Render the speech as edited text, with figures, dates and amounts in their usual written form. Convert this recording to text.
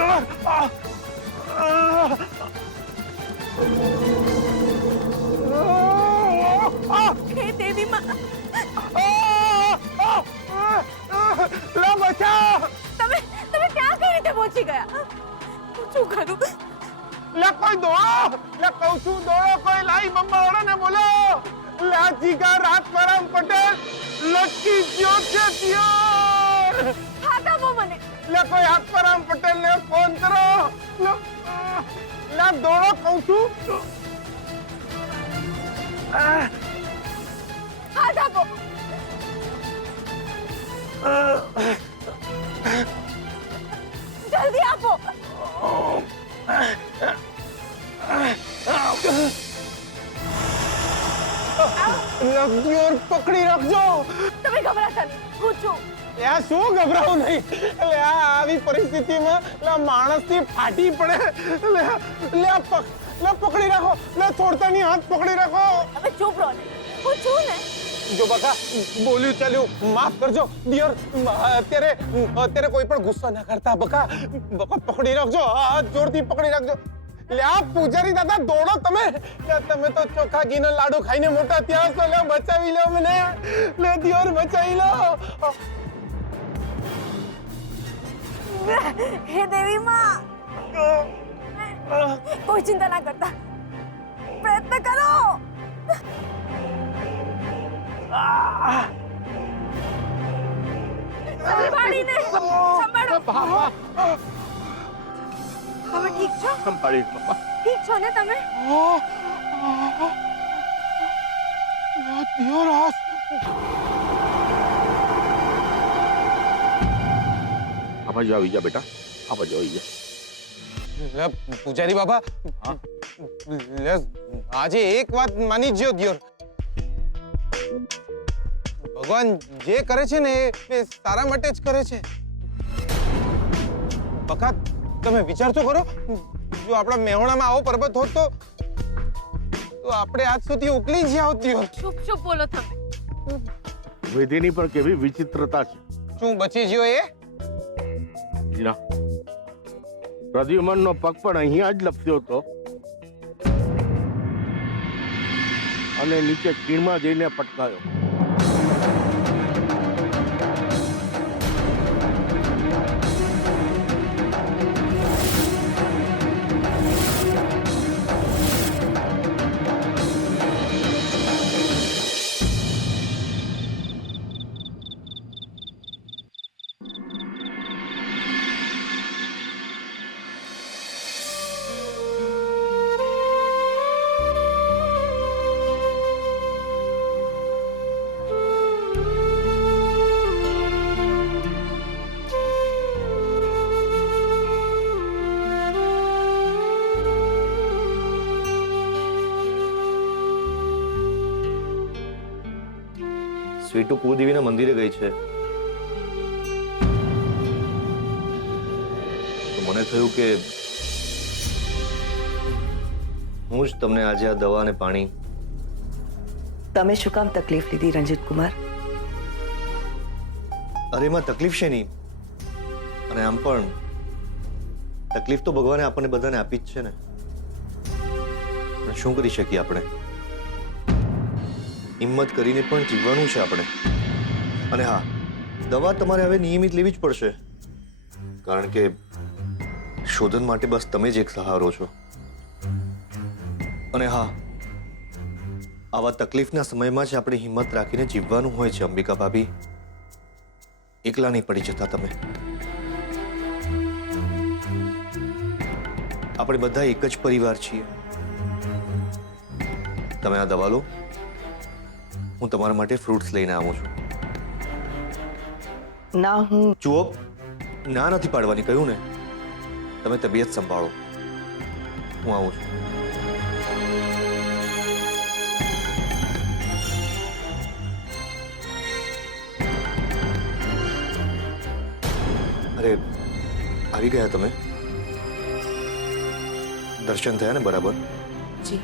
દિયોર હે દેવી માં, લા બચાવ તમે ક્યાં કઈ રીતે પહોંચી ગયા? હું શું કરું? લા કોઈ દોડો લા કહું છું દોડો કોઈ લાઈ મમ્મા ઓળાને બોલો લા જીગા રાજપરામ પટેલ લટકી ગયો છે દિયોર હાથ આપો મને. લા કોઈ રાજપરામ પટેલ ને ફોન કરો લા દોડો કહું છું હાથ આપો. જલ્દી આપો. દિયોર પકડી રાખજો. તમે ગભરાતા નહીં, હું છું. યા શું ગભરાવું નહીં એટલે આવી પરિસ્થિતિમાં લા માણસથી ફાટી પડે લે પકડી રાખો લે છોડતા નહીં હાથ પકડી રાખો. તમે ચૂપ રહો ને, હું છું ને. જો બકા બોલ્યું ચાલ્યું માફ કરજો દિયોર અત્યારે કોઈ પણ ગુસ્સો ના કરતા બકા પકડી રાખજો હાથ જોરથી પકડી રાખજો. લે આ પૂજારી દાદા દોડો તમે તમે તો ચોખા ઘીના લાડુ ખાઈને મોટા થયા છો. લે બચાવી લો મને લે દિયોર બચાવી લો. હે દેવી માં, કોઈ ચિંતા ના કરતા, પ્રયત્ન કરો. સંભાળીને સંભાળો. તમે ઠીક છો? સંભાળી બાપા. ઠીક છો ને તમે? દિયોર હાસ આ બાજુ આવી જા બેટા, આ બાજુ આવી જા. લે પૂજારી બાબા લે આજે એક વાત માની જ્યો દિયોર ભગવાન જે કરે છે ને એ સારા માટે જ કરે છે. બકા તમે વિચાર તો કરો જો આપણા મેહોણામાં આવો પર્વત હોત તો આપણે આજ સુધી ઉકલી જ આવત દિયોર. ચૂપ ચૂપ બોલો તમે. વિધિની પણ કેવી વિચિત્રતા છે. શું બચી જ્યો એ? જીના પ્રદ્યુમનનો પગ પણ અહીંયા જ લપસ્યો હતો અને નીચે ખીણમાં જઈને પટકાયો. સ્વીટુ કુળદેવીના મંદિરે ગઈ છે તો મને થયું કે હું જ તમને આજે આ દવા અને પાણી. તમે શું કામ તકલીફ લીધી રંજીત કુમાર? અરે એમાં તકલીફ છે નહીં, અને આમ પણ તકલીફ તો ભગવાને આપણને બધાને આપી જ છે ને. પણ શું કરી શકીએ આપણે? હિંમત કરીને પણ જીવવાનું છે આપણે. અને હા, દવા તમારે હવે નિયમિત લેવી જ પડશે, કારણ કે શોધન માટે બસ તમે જ એક સહારો છો. અને હા, આવા તકલીફના સમયમાં જ આપણે હિંમત રાખીને જીવવાનું હોય છે અંબિકા ભાભી. એકલા નહીં પડી જતા તમે. આપણે બધા એક જ પરિવાર છીએ. તમે આ દવા લો, હું તમારા માટે ફ્રૂટ્સ લઈને આવું છું. ના, હું જુઓ, ના નથી પાડવાની કહ્યું ને. તમે તબિયત સંભાળો, હું આવું છું. અરે આવી ગયા તમે? દર્શન થયા ને બરાબર? જી